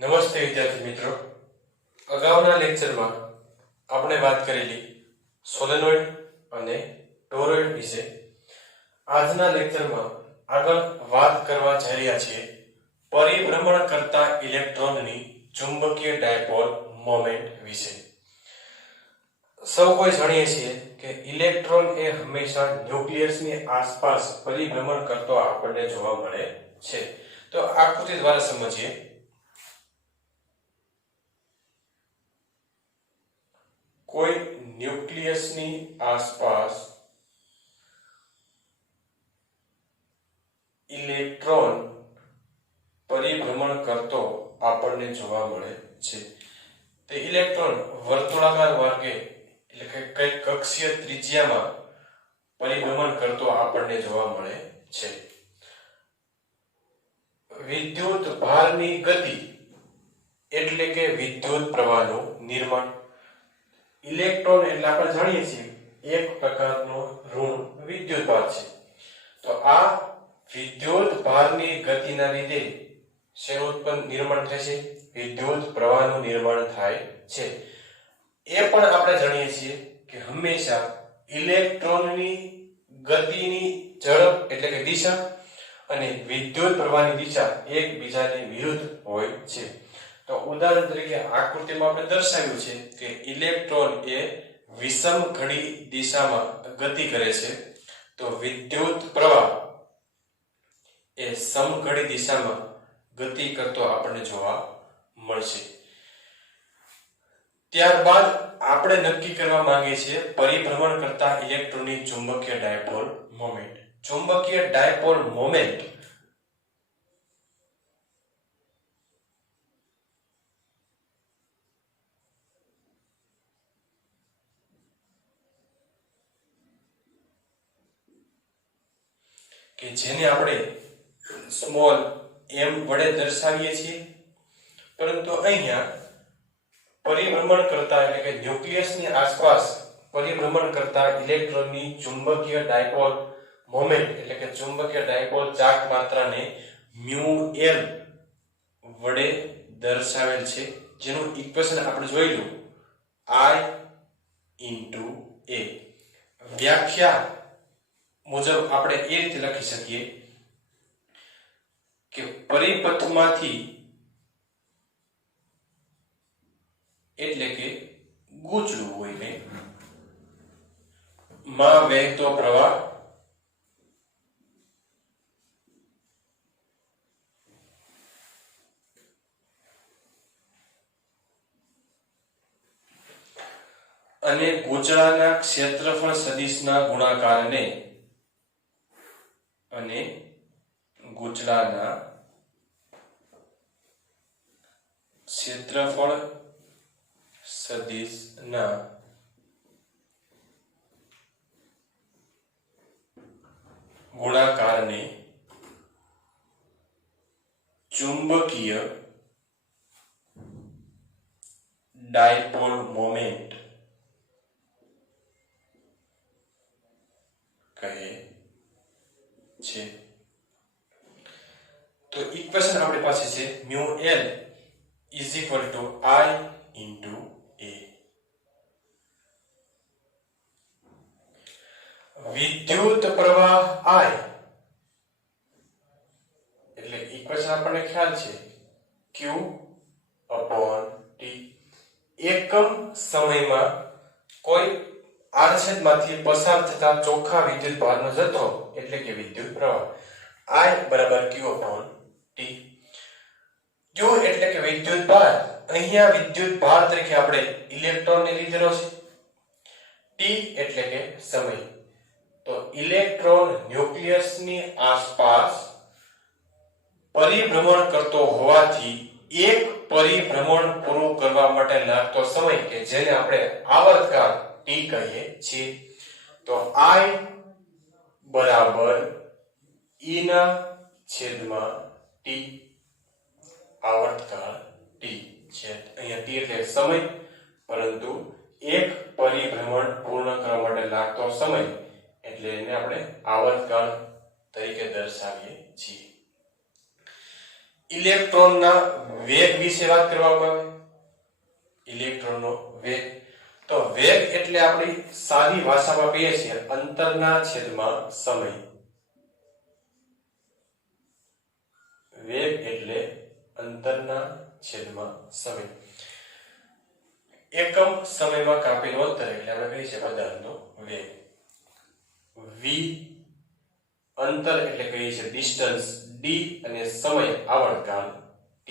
નમસ્તે વિદ્યાર્થી મિત્રો, અગાઉના લેક્ચરમાં આપણે વાત કરેલી સોલેનોઇડ અને ટોરોઇડ વિશે. આજના લેક્ચરમાં આગળ વાત કરવા જઈ રહ્યા છીએ પરિભ્રમણ કરતા ઇલેક્ટ્રોનની ચુંબકીય ડાયપોલ મોમેન્ટ વિશે. સૌ કોઈ જાણીએ છીએ કે ઇલેક્ટ્રોન એ હંમેશા ન્યુક્લિયસની આસપાસ પરિભ્રમણ કરતો આપણને જોવા મળે છે. તો આકૃતિ દ્વારા સમજીએ. કોઈ ન્યુક્લિયસની આસપાસ ઇલેક્ટ્રોન પરિભ્રમણ કરતો આપણને જોવા મળે છે. તે ઇલેક્ટ્રોન વર્તુળાકાર માર્ગે એટલે કે કઈ કક્ષીય ત્રિજ્યામાં પરિભ્રમણ કરતો આપણને જોવા મળે છે. વિદ્યુત ભારની ગતિ એટલે કે વિદ્યુત પ્રવાહનું નિર્માણ. ઇલેક્ટ્રોન એટલે આપણે જાણીએ છીએ એક પ્રકારનો ઋણ વિદ્યુત ભાર છે. તો આ વિદ્યુત ભારની ગતિના લીધે શેનું નિર્માણ થાય છે? વિદ્યુત પ્રવાહનું નિર્માણ થાય છે. એ પણ આપણે જાણીએ છીએ કે હંમેશા ઇલેક્ટ્રોનની ગતિની ઝડપ એટલે કે દિશા અને વિદ્યુત પ્રવાહની દિશા એકબીજાની વિરુદ્ધ હોય છે. તો ઉદાહરણ તરીકે આકૃતિમાં આપણે દર્શાવ્યું છે કે ઇલેક્ટ્રોન એ વિષમ ઘડી દિશામાં ગતિ કરે છે, તો વિદ્યુત પ્રવાહ એ સમઘડી દિશામાં ગતિ કરતો આપણને જોવા મળશે. ત્યારબાદ આપણે નક્કી કરવા માંગીએ છીએ પરિભ્રમણ કરતા ઇલેક્ટ્રોનની ચુંબકીય ડાયપોલ મોમેન્ટ. ચુંબકીય ડાયપોલ મોમેન્ટ કે જેને આપણે સ્મોલ m વડે દર્શાવીએ છીએ, પરંતુ અહીંયા પરિભ્રમણ કરતા એટલે કે ન્યુક્લિયસની આસપાસ પરિભ્રમણ કરતા ઇલેક્ટ્રોનની ચુંબકીય ડાયપોલ મોમેન્ટ એટલે કે ચુંબકીય ડાયપોલ ચાક માત્રાને μL વડે દર્શાવેલ છે, જેનું ઇક્વેશન આપણે જોઈલું I * A. વ્યાખ્યા મુજબ આપણે એ રીતે લખી શકીએ કે પરિપથમાંથી એટલે કે ગૂંચળું હોય ને માં વહેતો પ્રવાહ અને ગૂંચળાના ક્ષેત્રફળ સદિશના ગુણાકારને અને ગૂંચળાના ક્ષેત્રફળ સદિશના ગુણાકારને ચુંબકીય ડાયપોલ મોમેન્ટ કહે છે. તો ઇક્વેશન આપણી પાસે છે μL = I * A. વિદ્યુત પ્રવાહ I એટલે ઇક્વેશન આપણને ખ્યાલ છે Q/T. એકમ સમયમાં કોઈ આડછેદમાંથી પસાર થતા ચોખ્ખા વિદ્યુત ભારનો જથ્થો એટલે કે વિદ્યુત પ્રવાહ. I = Q/T. Q એટલે કે વિદ્યુત ભાર. અહીંયા વિદ્યુત ભાર તરીકે આપણે ઇલેક્ટ્રોનને લીધેલો છે. T એટલે કે સમય. તો ઇલેક્ટ્રોન ન્યુક્લિયસની આસપાસ પરિભ્રમણ કરતો હોવાથી એક પરિભ્રમણ પૂરું કરવા માટે લાગતો સમય કે જેને આપણે આવર્તકાળ T કહીએ છીએ. તો I = E/T. આવર્તકાળ T છે. અહીંયા T એટલે સમય, પરંતુ એક પરિભ્રમણ પૂર્ણ કરવા માટે લાગતો સમય એટલે એને આપણે આવર્તકાળ તરીકે દર્શાવીએ છીએ. ઇલેક્ટ્રોનના વેગ વિશે વાત કરવામાં આવે. ઇલેક્ટ્રોનનો વેગ, તો વેગ એટલે આપણી સાદી ભાષામાં કહીએ છીએ અંતરના છેદમાં સમય. વેગ એટલે અંતરના છેદમાં સમય. એકમ સમયમાં કાપેલું અંતર એટલે આપણે કહીએ છીએ પદાર્થનો વેગ. v અંતર એટલે કહીએ છીએ ડિસ્ટન્સ d અને સમય આવર્તકાલ t.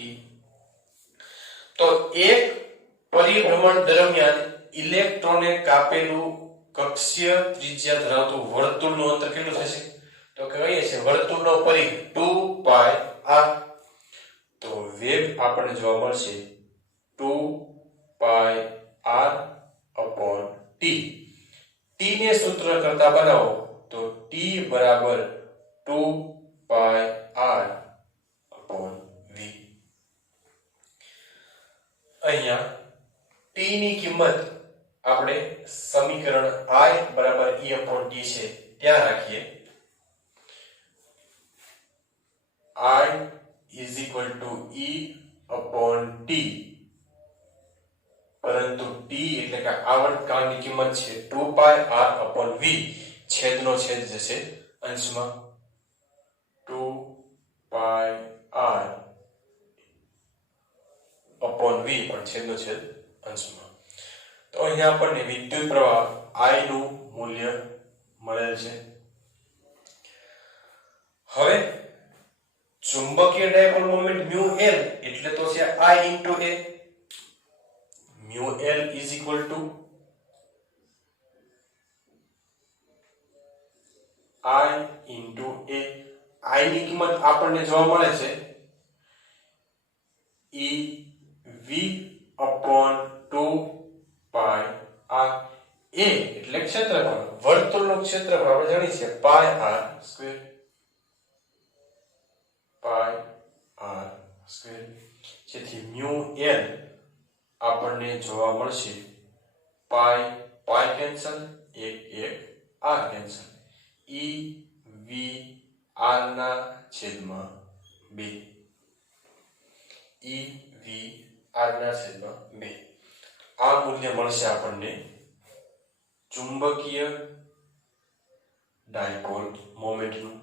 તો એક પરિભ્રમણ દરમિયાન ઇલેક્ટ્રોને કાપેલું કક્ષીય ત્રિજ્યા ધરાવતું વર્તુળનું અંતર કેટલું થશે? તો કહીએ છીએ વર્તુળનો પરિઘ 2 પાઈ r. તો વેગ આપણને જોવા મળશે 2 પાઈ r upon t. t ને સૂત્ર કરતા બનાવો તો t બરાબર 2 પાઈ r upon v. અહીંયા t ની કિંમત આપણે સમીકરણ I બરાબર e upon t છે ત્યાં રાખીએ. I is equal to e upon t, પરંતુ t એટલે કે આવર્તકાળની કિંમત છે 2 પાઈ r upon v. છેદનો છેદ જશે અંશમાં 2 પાઈ r upon v પણ છેદનો છેદ અંશમાં. તો અહીંયા આપણને વિદ્યુત પ્રવાહ I નું મૂલ્ય મળેલ છે. હવે ચુંબકીય ડાયપોલ મોમેન્ટ μ L એટલે તો છે I into A. μ L is equal to I into A. I ની કિંમત આપણને જોવા મળે છે E V upon 2 pi r. A એટલે ક્ષેત્રફળ, વર્તુળનું ક્ષેત્રફળ આપણે જાણીએ છીએ pi r square. Pi r square, જેથી μ L આપણને જોવા મળશે pi pi cancel, 1 r cancel, E V r ના છેદમાં 2. E V r ના છેદમાં 2. આ મૂલ્ય મળશે આપણને ચુંબકીય ડાયપોલ મોમેન્ટનું.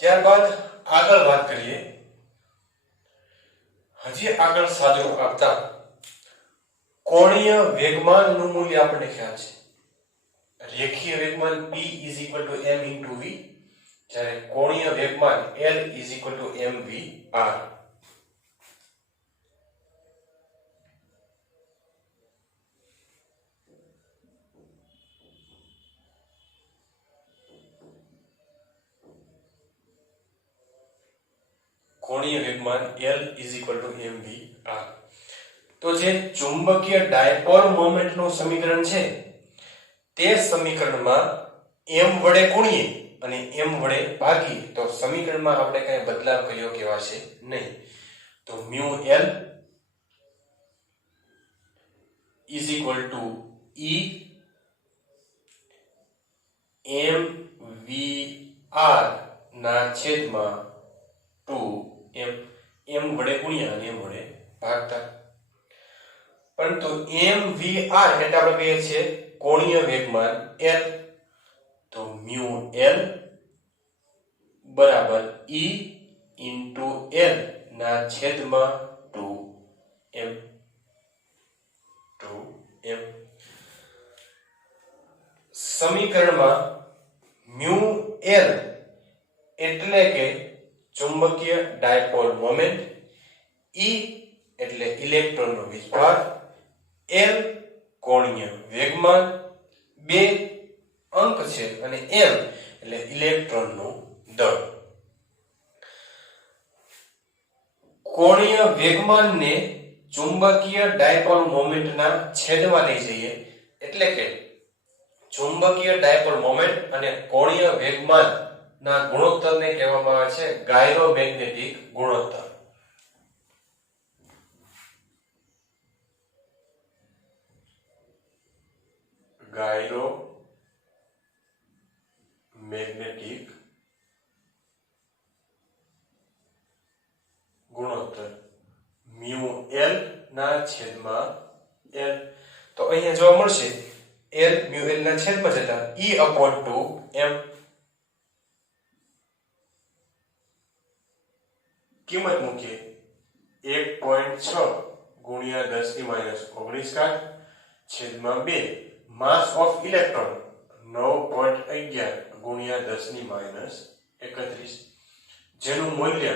ત્યારબાદ આગળ વાત કરીએ. હજી આગળ સાદુરૂપ આપતા કોણીય વેગમાનનું મૂલ્ય આપણને ખ્યાલ છે. રેખીય વેગમાન p is equal to m into v, જ્યારે કોણીય વેગમાન l is equal to mv r. કોણીય વેગમાન L is equal to mv r. તો જે ચુંબકીય ડાયપોલ મોમેન્ટનું સમીકરણ છે તે સમીકરણમાં m વડે ગુણીએ અને m વડે ભાગીએ તો સમીકરણમાં આપણે કઈ બદલાવ કર્યો કહેવાશે નહીં. તો μ L is equal to E mv r ના છેદમાં 2m. m વડે ગુણ્યા અને m વડે ભાગતા. પરંતુ mv r એટલે આપણે કહીએ છીએ કોણીય વેગમાન L. તો μ L બરાબર E into L ના છેદમાં 2m. 2m. સમીકરણમાં μ L એટલે કે ચુંબકીય ડાયપોલ મોમેન્ટ, E એટલે ઇલેક્ટ્રોનનો વિસ્ભાર, L કોણીય વેગમાન, 2 અંક છે અને m એટલે ઇલેક્ટ્રોનનું દળ. કોણીય વેગમાનને ચુંબકીય ડાયપોલ મોમેન્ટના છેદમાં લઈ જઈએ એટલે કે ચુંબકીય ડાયપોલ મોમેન્ટ અને કોણીય વેગમાનના ગુણોત્તરને કહેવામાં કહેવામાં આવે છે ગાયરોમેગ્નેટિક ગુણોત્તર. ગાયરોમેગ્નેટિક ગુણોત્તર મ્યુ એલ ના છેદમાં એલ. તો અહીંયા જોવા મળશે એલ મ્યુ એલ ના છેદમાં જતા E upon 2 m. કિંમત મૂકીએ 1.6 ગુણ્યા 10 ની માઈનસ 19 ઘાત છેદમાં 2 માસ ઓફ ઇલેક્ટ્રોન 9.11 ગુણ્યા 10 ની માઈનસ 31 જેનું મૂલ્ય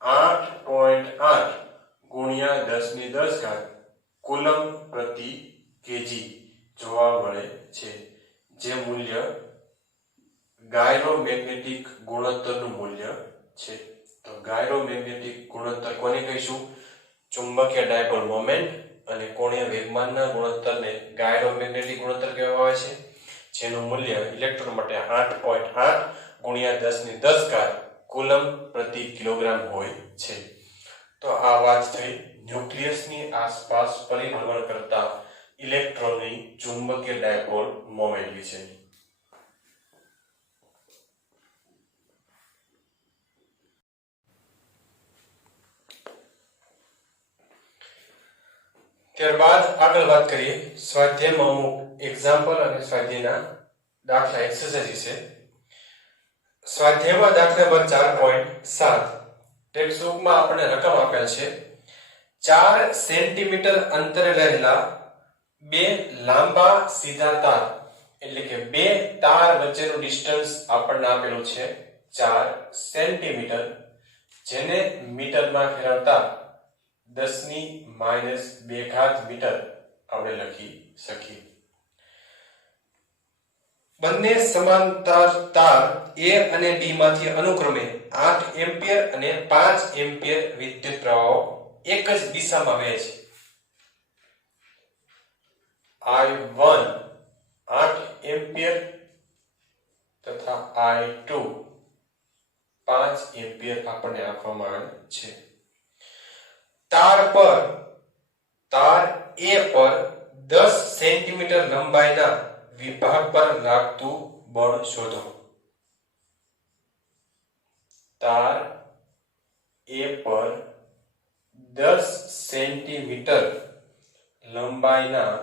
8.8 ગુણ્યા 10 ની 10 ઘાત કુલમ પ્રતિ કેજી જોવા મળે છે, જે મૂલ્ય ગાયરોમેગ્નેટિક ગુણોત્તરનું મૂલ્ય છે. તો ગાયરોમેગ્નેટિક ગુણોત્તર કોને કહીશું? ચુંબકીય ડાયપોલ મોમેન્ટ અને કોણીય વેગમાનના ગુણોત્તરને ગાયરોમેગ્નેટિક ગુણોત્તર કહેવામાં આવે છે, જેનું મૂલ્ય ઇલેક્ટ્રોન માટે 8.8 ગુણ્યા 10 ની 10 ઘાત કુલમ પ્રતિ કિલોગ્રામ હોય છે. તો આ વાત થઈ ન્યુક્લિયસની આસપાસ પરિભ્રમણ કરતા ઇલેક્ટ્રોનની ચુંબકીય ડાયપોલ મોમેન્ટ વિશે. ત્યારબાદ આગળ વાત કરીએ સ્વાધ્યાયમાં અમુક એક્ઝામ્પલ અને સ્વાધ્યાયના દાખલા એક્સરસાઇઝ વિશે. સ્વાધ્યાયમાં દાખલા નંબર 4.7 ટેક્સ્ટબુકમાં આપણને રકમ આપેલ છે 4 સેન્ટીમીટર અંતરે રહેલા બે લાંબા સીધા તાર, એટલે કે બે તાર વચ્ચેનું ડિસ્ટન્સ આપણને આપેલું છે 4 સેન્ટીમીટર, જેને મીટરમાં ફેરવતા 10 ની માઈનસ 2 ઘાત મીટર આપણે લખી શકીએ. બંને સમાંતર તાર A અને B માંથી અનુક્રમે 8 એમ્પિયર અને 5 એમ્પિયર વિદ્યુત પ્રવાહો એક જ દિશામાં વહે છે. I1 8 એમ્પિયર તથા I2 5 એમ્પિયર આપણને આપવામાં આવે છે. તાર A પર 10 સેન્ટીમીટર લંબાઈના વિભાગ પર લાગતું બળ શોધો. તાર A પર 10 સેન્ટીમીટર લંબાઈના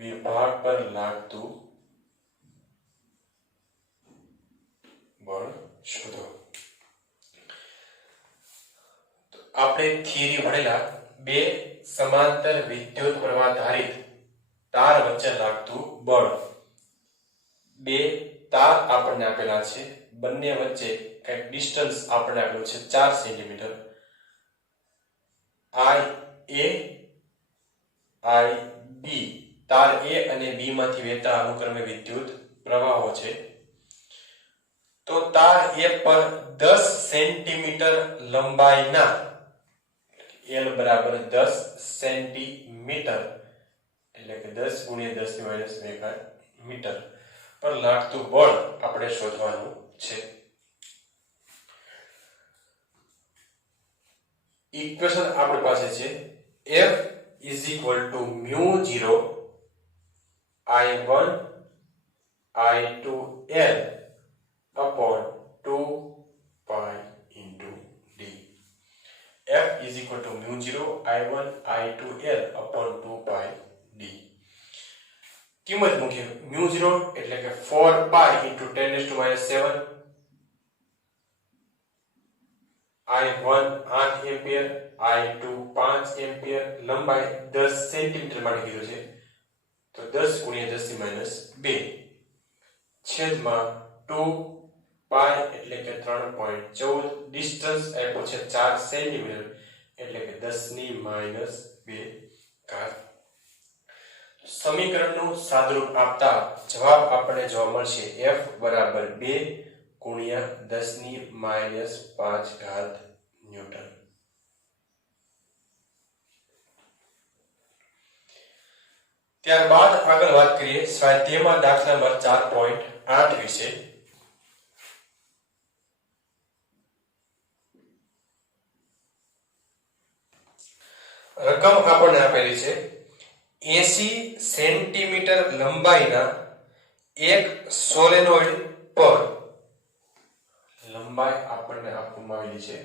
વિભાગ પર લાગતું બળ શોધો. તો આપણે થિયરી ભણેલા બે સમાંતર વિદ્યુત પ્રવાહ ધારિત તાર વચ્ચે લાગતું બળ. બે તાર આપણને આપેલા છે, બંને વચ્ચે કંઈક ડિસ્ટન્સ આપણને આપેલું છે 4 સેન્ટીમીટર. IB તાર A અને B માંથી વહેતા અનુક્રમે વિદ્યુત પ્રવાહો છે. તો તાર A પર 10 સેન્ટીમીટર લંબાઈના L બરાબર 10 સેન્ટીમીટર એટલે કે 10 ગુણ્યા 10 ની માઈનસ 2 મીટર પર લાગતું બળ આપણે શોધવાનું છે. ઇક્વેશન આપણી પાસે છે F is equal to mu 0 I1 I2 L upon 2 pi into D. F is equal to mu 0 I1 I2 L upon 2 pi D. કિંમત મૂકીએ mu 0 એટલે કે 4 pi into 10 raised to minus 7, I1 8 ampere, I2 5 ampere, લંબાઈ 10 centimetre માટે કીધું છે, તો 10 ગુણ્યા 10 ની માઈનસ 2 છેદમાં 2 પાઈ એટલે કે 3.14, ડિસ્ટન્સ આપ્યું છે 4 સેન્ટીમીટર એટલે કે 10 ની માઈનસ 2 ઘાત. સમીકરણનું સાદુરૂપ આપતા જવાબ આપણને જોવા મળશે F બરાબર 2 ગુણ્યા 10 ની માઈનસ 5 ઘાત ન્યૂટન. ત્યારબાદ આગળ વાત કરીએ સ્વાધ્યાયમાં દાખલા નંબર 4.8 વિશે. રકમ આપણને આપેલી છે 80 સેન્ટીમીટર લંબાઈના એક સોલેનોઇડ પર લંબાઈ આપણને આપવામાં આવેલી છે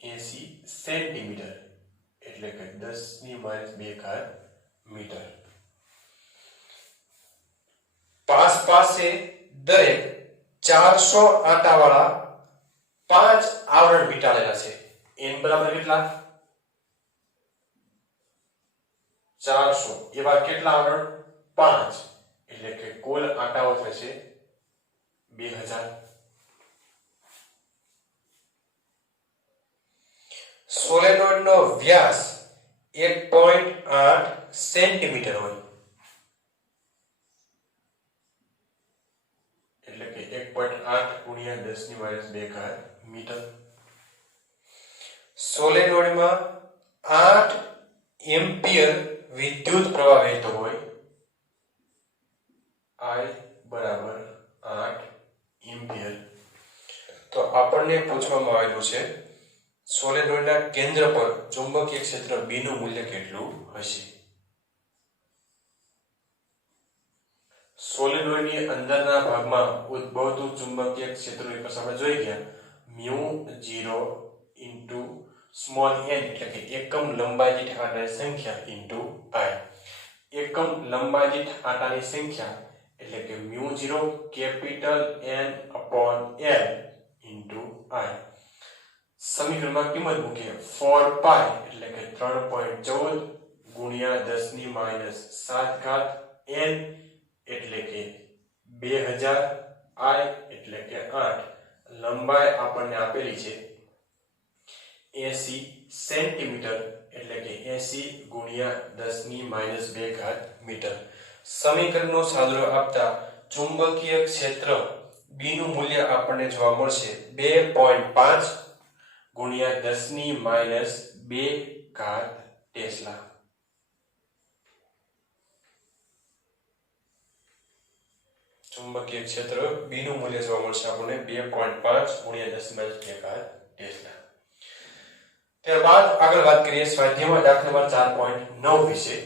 80 સેન્ટીમીટર એટલે કે 10⁻2 મીટર. પાસે દરેક 400 આંટાવાળા 5 આવરણ વીંટાળેલા છે. n બરાબર કેટલા? 400. એવા કેટલા આવરણ? 5. એટલે કે કુલ આંટાઓ થશે 2000. સોલેનોઇડ નો વ્યાસ 1.8 સેન્ટીમીટર હોય એટલે કે 1.8 ગુણ્યા 10⁻2 મીટર. સોલેનોઇડમાં 8 એમ્પિયર વિદ્યુત પ્રવાહ વહેતો હોય. I બરાબર 8 એમ્પિયર. તો આપણને પૂછવામાં આવેલું છે સોલેનોઇડના કેન્દ્ર પર ચુંબકીય ક્ષેત્ર B નું મૂલ્ય કેટલું હશે? સોલેનોઇડની અંદરના ભાગમાં ઉદ્ભવતું ચુંબકીય ક્ષેત્રની પાસે આપણે જોઈ ગયા μ0 ઇન્ટુ સ્મોલ n એટલે કે એકમ લંબાઈ દીઠ આંટાની સંખ્યા ઇન્ટુ I. એકમ લંબાઈ દીઠ આંટાની સંખ્યા એટલે કે μ0 capital N upon L into I. સમીકરણમાં કિંમત મૂકીએ 4π એટલે કે 3.14 ગુણ્યા 10⁻7 n એટલે કે 2000 I એટલે કે 8. લંબાઈ આપણને આપેલી છે 80 સેન્ટીમીટર એટલે કે 80 ગુણ્યા 10⁻2 મીટર. સમીકરણનો સાદુરૂપ આપતા ચુંબકીય ક્ષેત્ર B નું મૂલ્ય આપણને જોવા મળશે 2.5 ગુણ્યા 10⁻2 ટેસ્લા. ચુંબકીય ક્ષેત્ર B નું મૂલ્ય જોવા મળશે આપણને 2.5 ગુણ્યા 10⁻2 ટેસ્લા. ત્યારબાદ આગળ વાત કરીએ સ્વાધ્યાયમાં દાખલા નંબર 4.9 વિશે.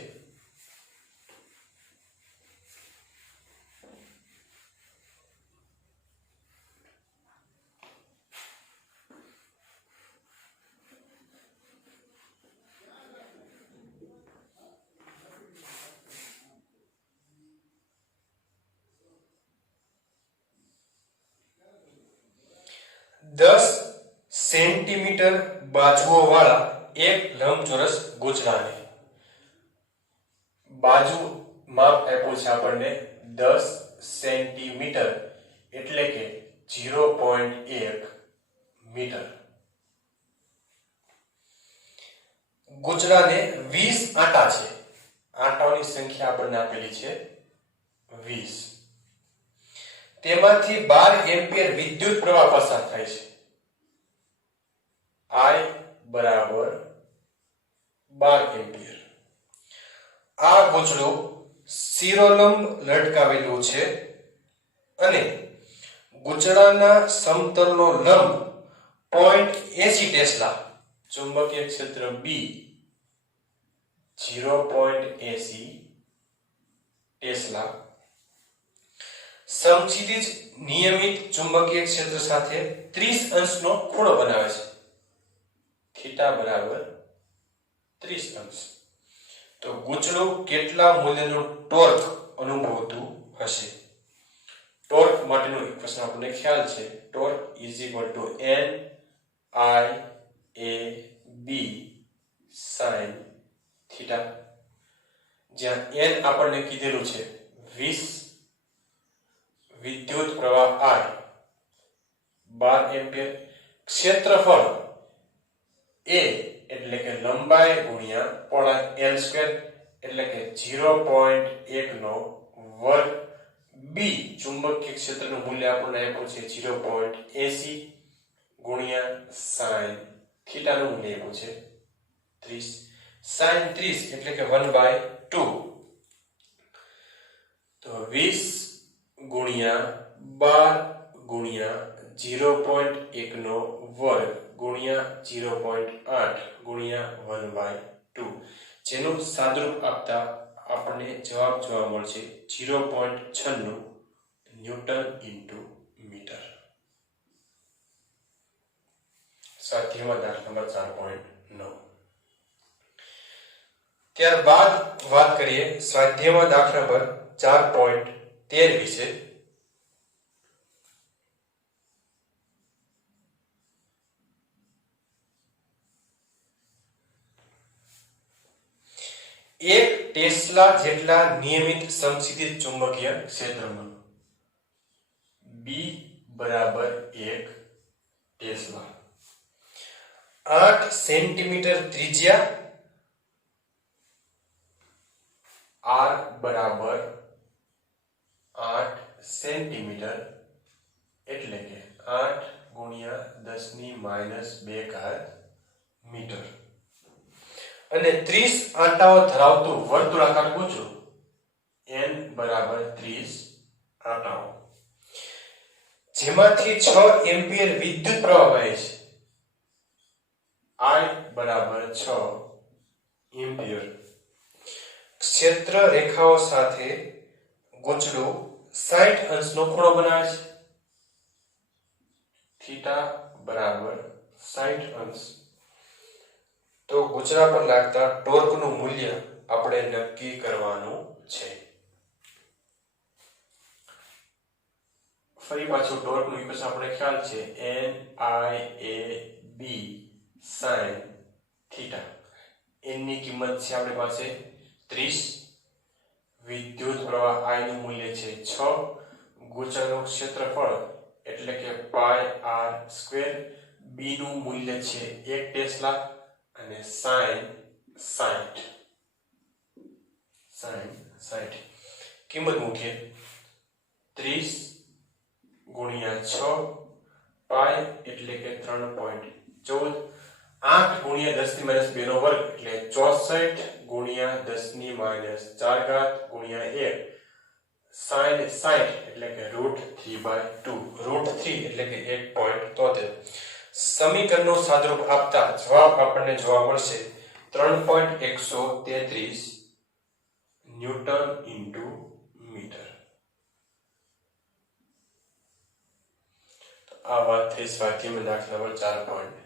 સેન્ટીમીટર બાજુઓ વાળા એક લંબચોરસ ગૂંચળાને બાજુ માપ આપ્યું છે આપણને 10 સેન્ટીમીટર એટલે કે 0.1 મીટર. ગૂંચળાને 20 આંટા છે. આંટાઓની સંખ્યા આપણને આપેલી છે 20. તેમાંથી 12 એમ્પિયર વિદ્યુત પ્રવાહ પસાર થાય છે. I બરાબર 12 એમ્પિયર. આ ગૂંચળું શિરોલંબ લટકાવેલું છે અને ગૂંચળાના સમતલનો લંબ 0.80 ટેસ્લા. ચુંબકીય ક્ષેત્ર B 0.80 ટેસ્લા. સમક્ષિતિજ નિયમિત ચુંબકીય ક્ષેત્ર સાથે 30 અંશનો ખૂણો બનાવે છે. થીટા બરાબર 30 અંશ. તો ગૂંચળું કેટલા મૂલ્યનું ટોર્ક અનુભવતું હશે? ટોર્ક માટેનો એક પ્રશ્ન આપણને ખ્યાલ છે. Torque is equal to N I A B sin theta. જ્યાં N આપણને કીધેલું છે 20 વિદ્યુત પ્રવાહ I 12 એમ્પિયર. ક્ષેત્રફળ A એટલે કે લંબાઈ ગુણ્યા પહોળાઈ L² એટલે કે 0.1 નો વર્ગ. B ચુંબકીય ક્ષેત્રનું મૂલ્ય આપણને આપ્યું છે 0.80 ગુણ્યા sin થીટા નું મૂલ્ય આપ્યું છે 30. sin 30 એટલે કે 1/2 તો 20 ગુણ્યા 12 ગુણ્યા 0.1 નો વર્ગ ગુણ્યા 0.8 ગુણ્યા 1/2 જેનું સાદુરૂપ આપતા આપણને જવાબ જોવા મળશે 0.96 ન્યૂટન ઇન્ટુ મીટર. સ્વાધ્યાયમાં દાખલા નંબર 4.9. ત્યારબાદ વાત કરીએ સ્વાધ્યાયમાં દાખલા નંબર 4.13 વિશે. એક ટેસ્લા જેટલા નિયમિત સમક્ષિતિજ ચુંબકીય ક્ષેત્રમાં B બરાબર 1 ટેસ્લા, 8 સેન્ટીમીટર ત્રિજ્યા, R બરાબર 8 સેન્ટીમીટર એટલે કે 8 ગુણ્યા 10⁻2 મીટર અને 30 આંટાઓ ધરાવતું વર્તુળાકાર ગુજો N બરાબર 30 આંટાઓ જેમાંથી 6 એમ્પિયર વિદ્યુત પ્રવાહ વહે છે. I બરાબર 6 એમ્પિયર. ક્ષેત્ર રેખાઓ સાથે ગુચડું 60 અંશનો ખૂણો બનાવે છે. થીટા બરાબર 60 અંશ. તો ગુચડા પર લાગતા ટોર્કનું મૂલ્ય આપણે નક્કી કરવાનું છે. ફરી પાછું ટોર્કનું ઇક્વેશન આપણે ખ્યાલ છે NIAB sin થીટા. n ની કિંમત છે આપણી પાસે 30, વિદ્યુત પ્રવાહ I નું મૂલ્ય છે 6, ગુચડાનું ક્ષેત્રફળ એટલે કે પાઈ r², b નું મૂલ્ય છે 1 ટેસ્લા અને sin 60 કિંમત મૂકીએ 30 ગુણ્યા 6 પાઈ એટલે કે 3.14, 8 ગુણ્યા 10⁻2 નો વર્ગ એટલે 64 ગુણ્યા 10⁻4 ગુણ્યા 1 sin 60 એટલે કે √3/2, √3 એટલે કે 1.73. સમીકરણનું સાદુરૂપ આપતા જવાબ આપણને જોવા મળશે 3.133 ન્યૂટન ઇન્ટુ મીટર. આ વાત થઈ સ્વાધ્યાયમાં દાખલા નંબર 4.